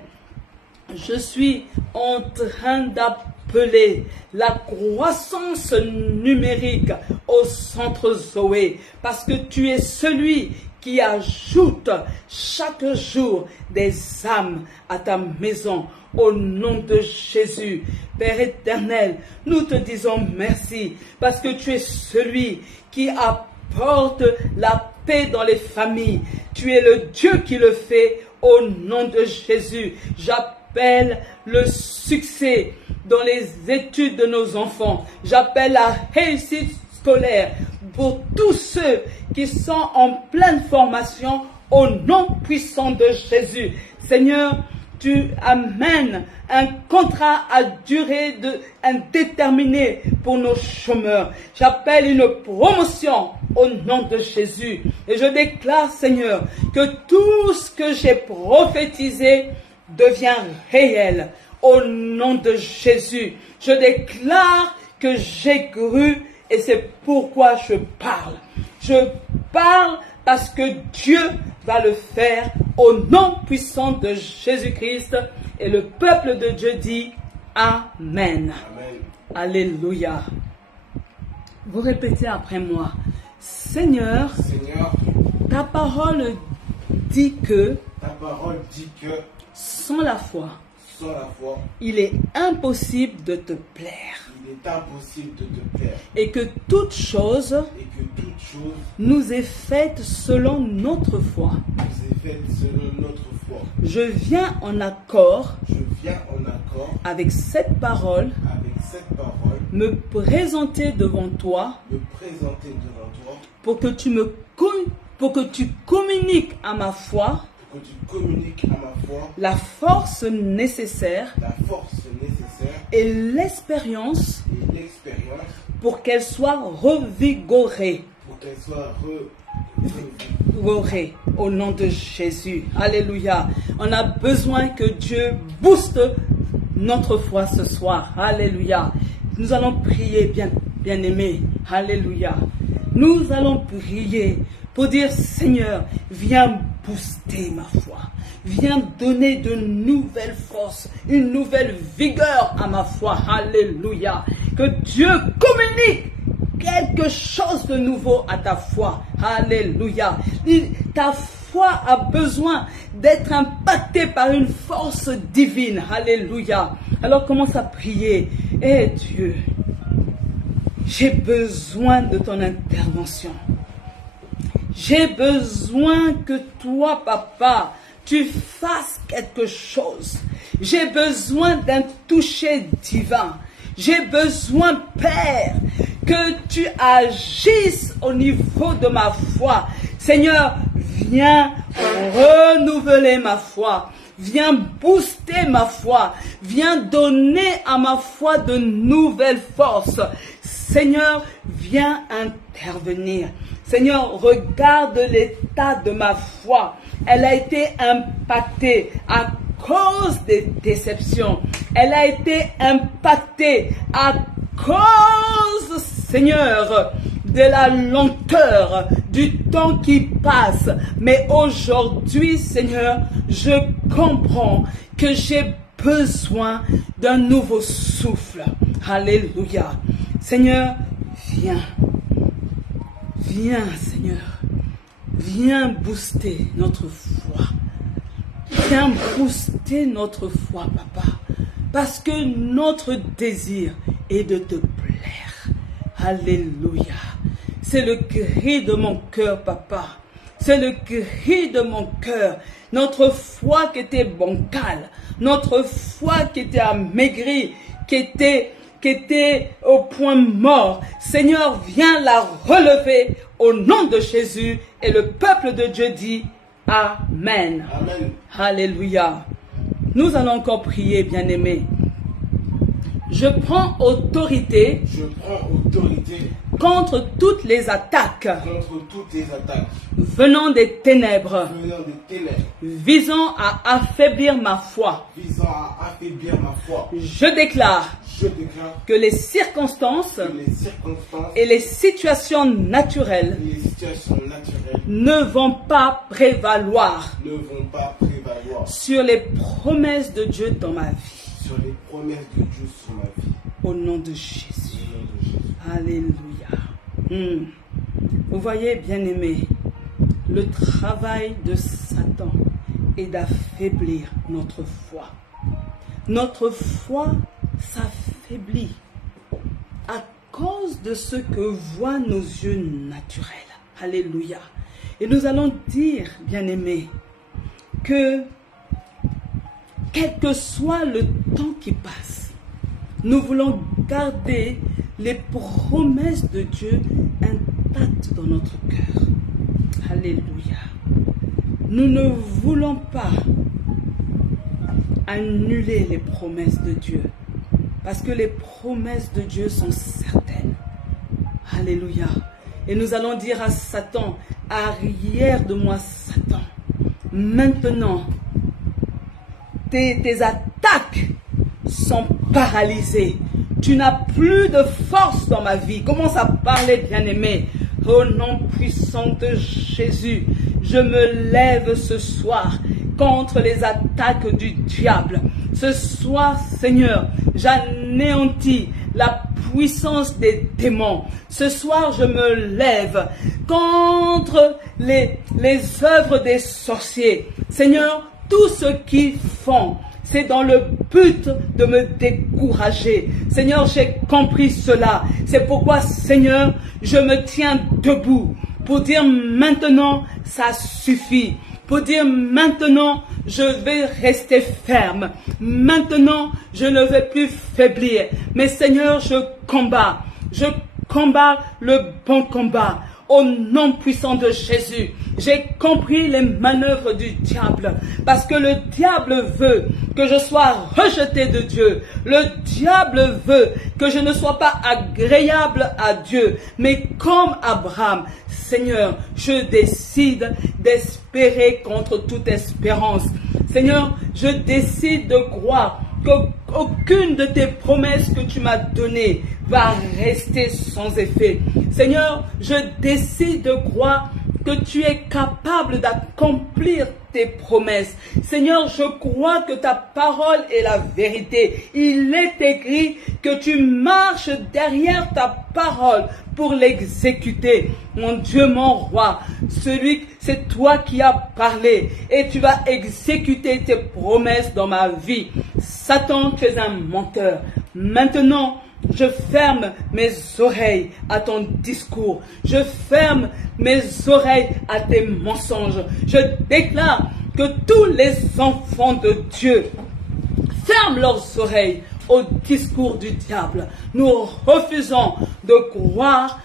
je suis en train d'appeler la croissance numérique au centre Zoé, parce que tu es celui qui ajoute chaque jour des âmes à ta maison. Au nom de Jésus, Père éternel, nous te disons merci, parce que tu es celui qui apporte la paix dans les familles. Tu es le Dieu qui le fait au nom de Jésus. J'appelle le succès dans les études de nos enfants. J'appelle la réussite scolaire pour tous ceux qui sont en pleine formation au nom puissant de Jésus. Seigneur, tu amènes un contrat à durée indéterminée pour nos chômeurs. J'appelle une promotion au nom de Jésus. Et je déclare, Seigneur, que tout ce que j'ai prophétisé devient réel au nom de Jésus. Je déclare que j'ai cru et c'est pourquoi je parle. Je parle parce que Dieu va le faire au nom puissant de Jésus-Christ. Et le peuple de Dieu dit Amen. Amen. Alléluia. Vous répétez après moi. Seigneur, Seigneur, ta parole dit que sans la foi, il est impossible de te plaire. Et que toute chose nous est faite selon notre foi. Je viens en accord avec cette parole, me présenter devant toi, pour que tu communiques à ma foi la force nécessaire et l'expérience pour qu'elle soit revigorée. Au nom de Jésus. Alléluia. On a besoin que Dieu booste notre foi ce soir. Alléluia. Nous allons prier, bien-aimés. Alléluia. Nous allons prier pour dire, Seigneur, viens booster ma foi. Viens donner de nouvelles forces, une nouvelle vigueur à ma foi. Alléluia. Que Dieu communique quelque chose de nouveau à ta foi. Alléluia. Ta foi a besoin d'être impactée par une force divine. Alléluia. Alors commence à prier. Eh Dieu, j'ai besoin de ton intervention. J'ai besoin que toi, Papa, tu fasses quelque chose. J'ai besoin d'un toucher divin. J'ai besoin, Père, que tu agisses au niveau de ma foi. Seigneur, viens renouveler ma foi. Viens booster ma foi. Viens donner à ma foi de nouvelles forces. Seigneur, viens intervenir. Seigneur, regarde l'état de ma foi. Elle a été impactée à cause des déceptions. Elle a été impactée à cause, Seigneur, de la lenteur, du temps qui passe. Mais aujourd'hui, Seigneur, je comprends que j'ai besoin d'un nouveau souffle. Alléluia. Seigneur, viens. Viens, Seigneur. Viens booster notre foi. Viens booster notre foi, Papa. Parce que notre désir est de te plaire. Alléluia. C'est le cri de mon cœur, Papa. C'est le cri de mon cœur. Notre foi qui était bancale. Notre foi qui était amaigrie. Qui était au point mort. Seigneur, viens la relever au nom de Jésus. Et le peuple de Dieu dit Amen. Amen. Alléluia. Nous allons encore prier, bien-aimés. Je prends autorité contre toutes les attaques venant des ténèbres, visant à affaiblir ma foi. Je déclare que les circonstances et les situations naturelles ne vont pas prévaloir sur les promesses de Dieu dans ma vie. Au nom de Jésus. Alléluia. Vous voyez, bien-aimés, le travail de Satan est d'affaiblir notre foi. Notre foi s'affaiblit à cause de ce que voient nos yeux naturels. Alléluia. Et nous allons dire, bien-aimés, que quel que soit le temps qui passe, nous voulons garder les promesses de Dieu intactes dans notre cœur. Alléluia. Nous ne voulons pas annuler les promesses de Dieu, parce que les promesses de Dieu sont certaines. Alléluia. Et nous allons dire à Satan, arrière de moi, Satan. Maintenant, tes attaques sont paralysées. Tu n'as plus de force dans ma vie. Commence à parler, bien-aimé. Au nom puissant de Jésus, je me lève ce soir contre les attaques du diable. Ce soir, Seigneur, j'anéantis la puissance des démons. Ce soir, je me lève contre les œuvres des sorciers. Seigneur, tout ce qu'ils font, c'est dans le but de me décourager. Seigneur, j'ai compris cela. C'est pourquoi, Seigneur, je me tiens debout pour dire maintenant, ça suffit. Pour dire maintenant, je vais rester ferme. Maintenant, je ne vais plus faiblir. Mais Seigneur, je combats le bon combat. Au nom puissant de Jésus, j'ai compris les manœuvres du diable. Parce que le diable veut que je sois rejeté de Dieu. Le diable veut que je ne sois pas agréable à Dieu. Mais comme Abraham, Seigneur, je décide d'espérer contre toute espérance. Seigneur, je décide de croire qu'aucune de tes promesses que tu m'as données va rester sans effet. Seigneur, je décide de croire que tu es capable d'accomplir tes promesses. Seigneur, je crois que ta parole est la vérité. Il est écrit que tu marches derrière ta parole pour l'exécuter. Mon Dieu, mon roi, c'est toi qui as parlé et tu vas exécuter tes promesses dans ma vie. Satan, tu es un menteur. Maintenant, je ferme mes oreilles à ton discours. Je ferme mes oreilles à tes mensonges. Je déclare que tous les enfants de Dieu ferment leurs oreilles au discours du diable. Nous refusons de croire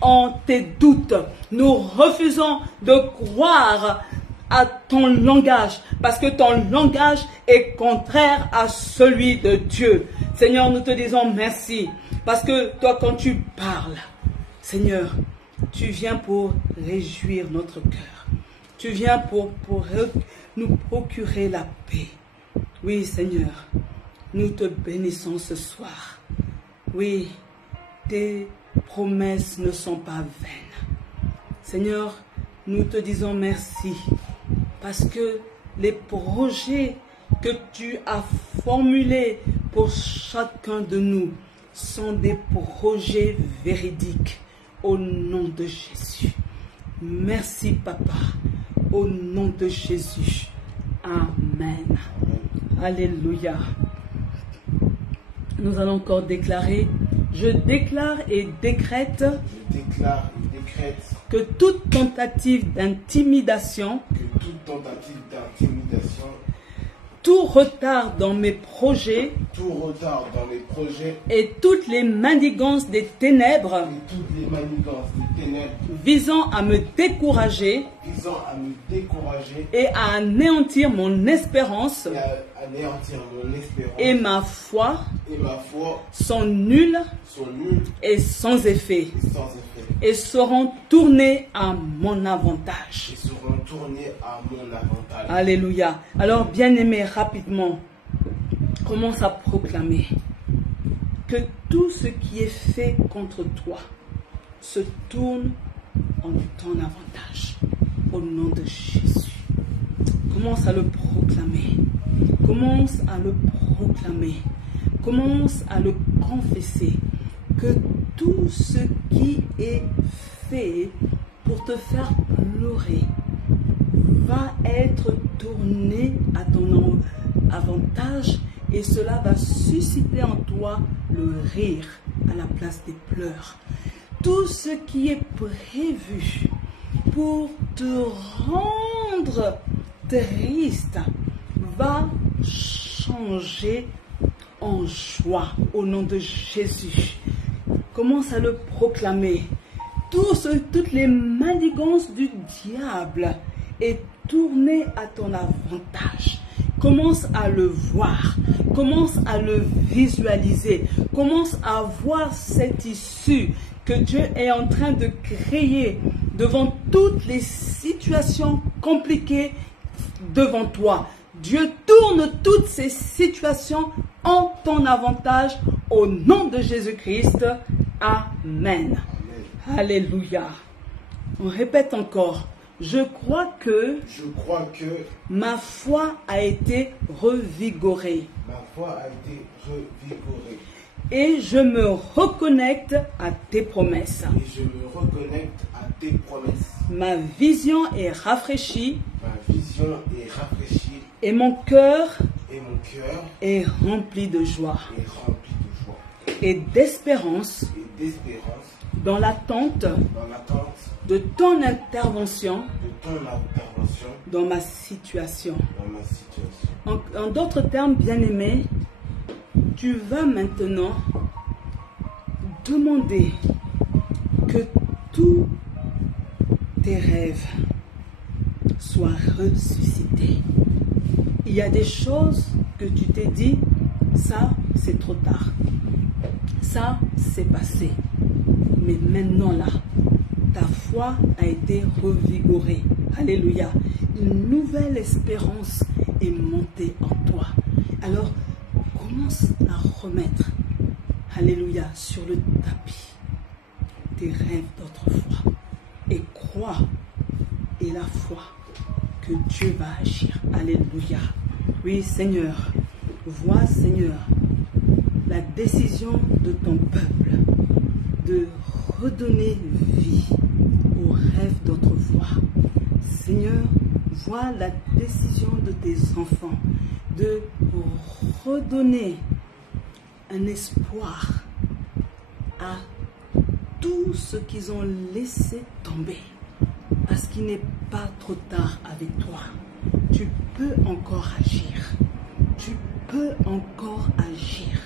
en tes doutes. Nous refusons de croire à ton langage, parce que ton langage est contraire à celui de Dieu. Seigneur, nous te disons merci, parce que toi, quand tu parles, Seigneur, tu viens pour réjouir notre cœur. Tu viens pour nous procurer la paix. Oui, Seigneur, nous te bénissons ce soir. Oui, tes promesses ne sont pas vaines. Seigneur, nous te disons merci, parce que les projets que tu as formulés pour chacun de nous sont des projets véridiques au nom de Jésus. Merci, Papa, au nom de Jésus. Amen. Alléluia. Nous allons encore déclarer, je déclare et décrète que toute tentative d'intimidation, tout retard dans mes projets, et toutes les manigances des ténèbres, visant à me décourager, et à anéantir mon espérance, et ma foi, sont nulles et sans effet, et seront tournées à mon avantage. Alléluia. Alors, bien-aimé, rapidement, commence à proclamer que tout ce qui est fait contre toi se tourne en ton avantage. Au nom de Jésus. Commence à le proclamer. Commence à le proclamer. Commence à le confesser. Que tout ce qui est fait pour te faire pleurer va être tourné à ton avantage, et cela va susciter en toi le rire à la place des pleurs. Tout ce qui est prévu pour te rendre triste va changer en joie au nom de Jésus. Commence à le proclamer. Toutes les manigances du diable est tournée à ton avantage. Commence à le voir, commence à le visualiser, commence à voir cette issue que Dieu est en train de créer devant toutes les situations compliquées devant toi. Dieu tourne toutes ces situations en ton avantage au nom de Jésus-Christ. Amen. Alléluia. On répète encore. Je crois que ma foi a été revigorée. Et je me reconnecte à tes promesses. Ma vision est rafraîchie. Et mon cœur est rempli de joie. Et d'espérance. Dans l'attente de ton intervention dans ma situation. En d'autres termes, bien-aimé, tu vas maintenant demander que tous tes rêves soient ressuscités. Il y a des choses que tu t'es dit, ça c'est trop tard. Ça c'est passé. Mais maintenant là, ta foi a été revigorée. Alléluia. Une nouvelle espérance est montée en toi. Alors, commence à remettre, alléluia, sur le tapis tes rêves d'autrefois et crois et la foi que Dieu va agir. Alléluia. Oui, Seigneur, vois, Seigneur, la décision de ton peuple de redonner vie aux rêves d'autrefois. Seigneur, vois la décision de tes enfants de redonner un espoir à tout ce qu'ils ont laissé tomber. Parce qu'il n'est pas trop tard avec toi. Tu peux encore agir. Tu peux encore agir.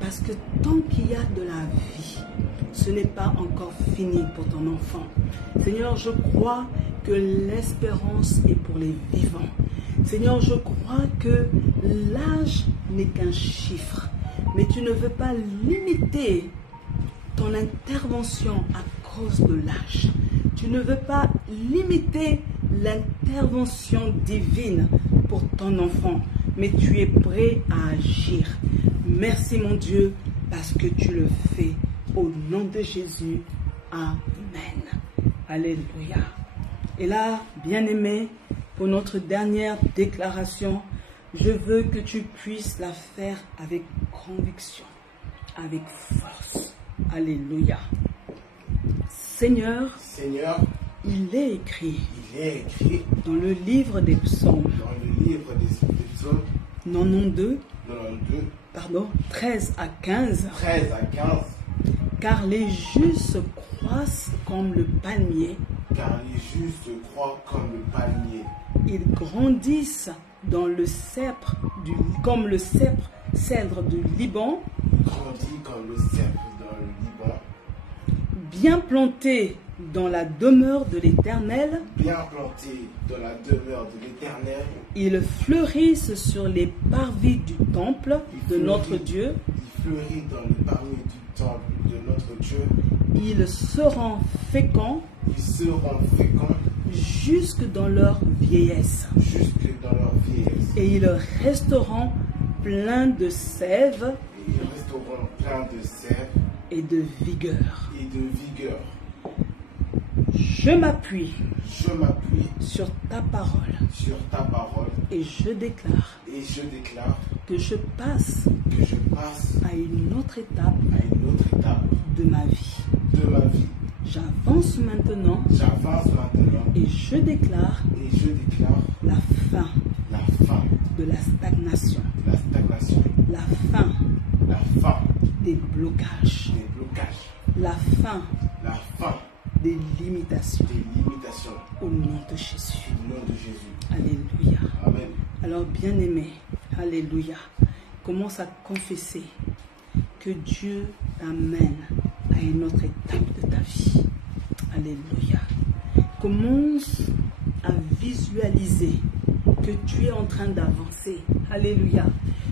Parce que tant qu'il y a de la vie, ce n'est pas encore fini pour ton enfant. Seigneur, je crois que l'espérance est pour les vivants. Seigneur, je crois que l'âge n'est qu'un chiffre. Mais tu ne veux pas limiter ton intervention à cause de l'âge. Tu ne veux pas limiter l'intervention divine pour ton enfant, mais tu es prêt à agir. Merci mon Dieu, parce que tu le fais. Au nom de Jésus, Amen. Alléluia. Et là, bien-aimé, pour notre dernière déclaration, je veux que tu puisses la faire avec conviction, avec force. Alléluia. Seigneur, il est écrit dans le livre des psaumes, 13 à 15, car les justes croissent comme le palmier, ils grandissent dans le cèdre du Liban, bien plantés dans la demeure de l'Éternel, ils fleurissent sur les parvis du temple de notre Dieu, ils seront féconds, jusque dans leur vieillesse, et ils resteront pleins de sève et de vigueur. Je m'appuie sur ta parole et je déclare que je passe à une autre étape de ma vie. J'avance maintenant et je déclare la fin de la stagnation, la fin des blocages, la fin des limitations. Au nom de Jésus. Alléluia. Amen. Alors, bien-aimé, alléluia, commence à confesser que Dieu t'amène à une autre étape de ta vie. Alléluia. Commence à visualiser que tu es en train d'avancer. Alléluia.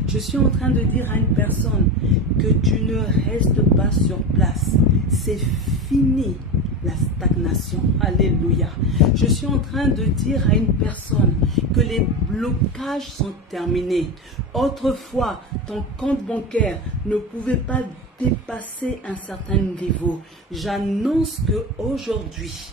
Je suis en train de dire à une personne que tu ne restes pas sur place. C'est fini la stagnation. Alléluia. Je suis en train de dire à une personne que les blocages sont terminés. Autrefois, ton compte bancaire ne pouvait pas dépasser un certain niveau. J'annonce qu'aujourd'hui,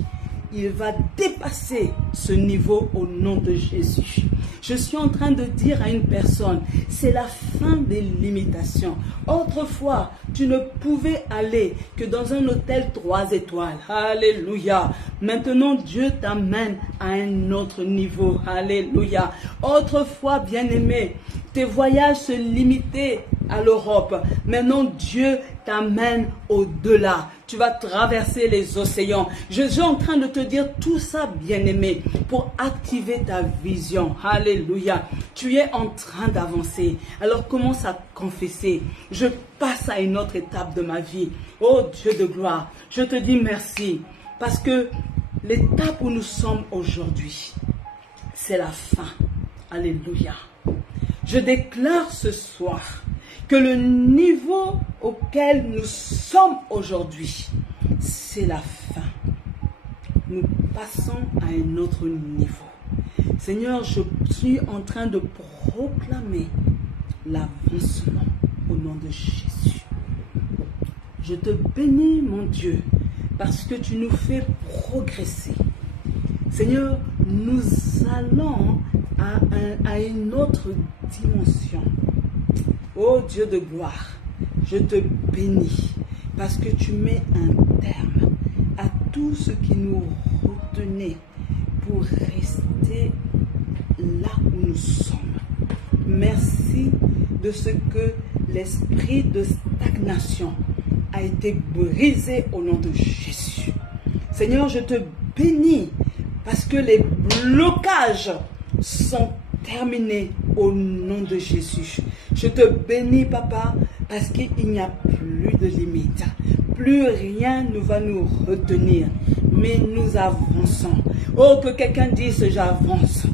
il va dépasser ce niveau au nom de Jésus. Je suis en train de dire à une personne, c'est la fin des limitations. Autrefois, tu ne pouvais aller que dans un hôtel 3 étoiles. Alléluia. Maintenant, Dieu t'amène à un autre niveau. Alléluia. Autrefois, bien-aimé, tes voyages se limitaient à l'Europe. Maintenant, Dieu t'amène au-delà. Tu vas traverser les océans. Je suis en train de te dire tout ça, bien-aimé, pour activer ta vision. Alléluia. Tu es en train d'avancer. Alors commence à confesser. Je passe à une autre étape de ma vie. Oh Dieu de gloire, je te dis merci. Parce que l'étape où nous sommes aujourd'hui, c'est la fin. Alléluia. Je déclare ce soir que le niveau auquel nous sommes aujourd'hui, c'est la fin. Nous passons à un autre niveau. Seigneur, je suis en train de proclamer l'avancement au nom de Jésus. Je te bénis, mon Dieu, parce que tu nous fais progresser. Seigneur, nous allons à une autre dimension. Ô Dieu de gloire, je te bénis parce que tu mets un terme à tout ce qui nous retenait pour rester là où nous sommes. Merci de ce que l'esprit de stagnation a été brisé au nom de Jésus. Seigneur, je te bénis parce que les blocages sont terminés au nom de Jésus. Je te bénis, Papa, parce qu'il n'y a plus de limite. Plus rien ne va nous retenir, mais nous avançons. Oh, que quelqu'un dise, j'avance.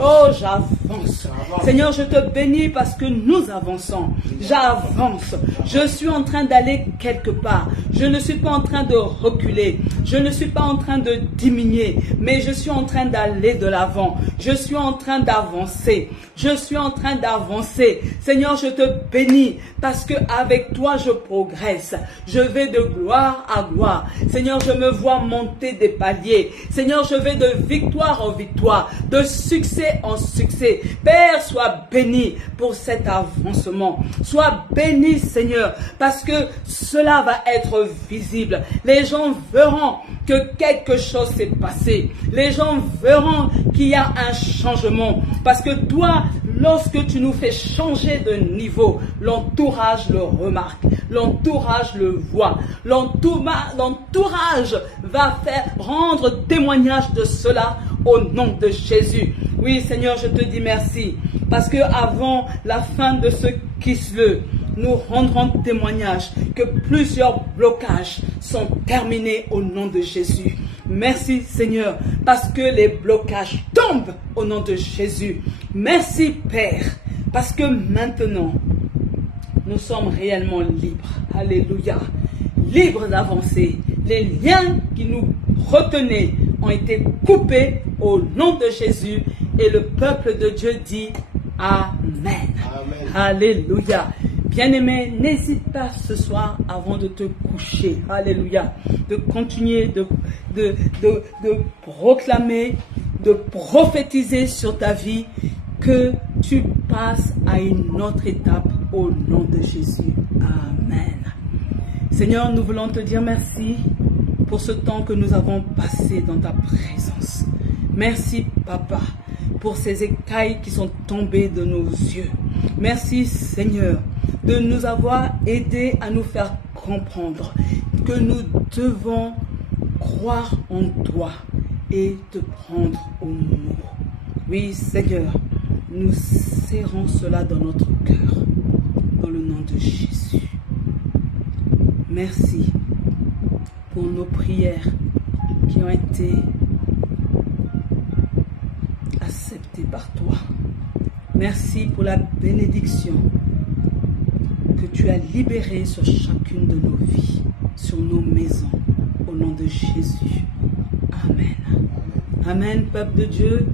Oh, j'avance. Seigneur, je te bénis parce que nous avançons. J'avance. Je suis en train d'aller quelque part. Je ne suis pas en train de reculer. Je ne suis pas en train de diminuer, mais je suis en train d'aller de l'avant. Je suis en train d'avancer. Je suis en train d'avancer. Seigneur, je te bénis parce que avec toi, je progresse. Je vais de gloire à gloire. Seigneur, je me vois monter des paliers. Seigneur, je vais de victoire en victoire, de succès en succès. Père, sois béni pour cet avancement. Sois béni, Seigneur, parce que cela va être visible. Les gens verront que quelque chose s'est passé. Les gens verront qu'il y a un changement. Parce que toi, lorsque tu nous fais changer de niveau, l'entourage le remarque. L'entourage le voit. L'entourage va rendre témoignage de cela au nom de Jésus. Oui, Seigneur, je te dis merci. Parce que avant la fin de ce Kislev, nous rendrons témoignage que plusieurs blocages sont terminés au nom de Jésus. Merci, Seigneur, parce que les blocages tombent au nom de Jésus. Merci, Père, parce que maintenant, nous sommes réellement libres. Alléluia. Libres d'avancer. Les liens qui nous retenaient ont été coupés au nom de Jésus. Et le peuple de Dieu dit Amen. Amen. Alléluia. Bien-aimé, n'hésite pas ce soir avant de te coucher. Alléluia. De continuer de proclamer, de prophétiser sur ta vie que tu passes à une autre étape au nom de Jésus. Amen. Seigneur, nous voulons te dire merci pour ce temps que nous avons passé dans ta présence. Merci, Papa, pour ces écailles qui sont tombées de nos yeux. Merci, Seigneur, de nous avoir aidés à nous faire comprendre que nous devons croire en toi et te prendre au mot. Oui, Seigneur, nous serrons cela dans notre cœur, dans le nom de Jésus. Merci pour nos prières qui ont été acceptées par toi. Merci pour la bénédiction que tu as libérée sur chacune de nos vies, sur nos maisons, au nom de Jésus. Amen. Amen, peuple de Dieu.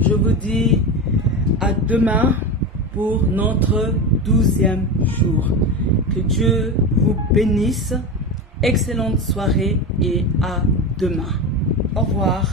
Je vous dis à demain pour notre 12e jour. Que Dieu vous bénisse. Excellente soirée et à demain. Au revoir.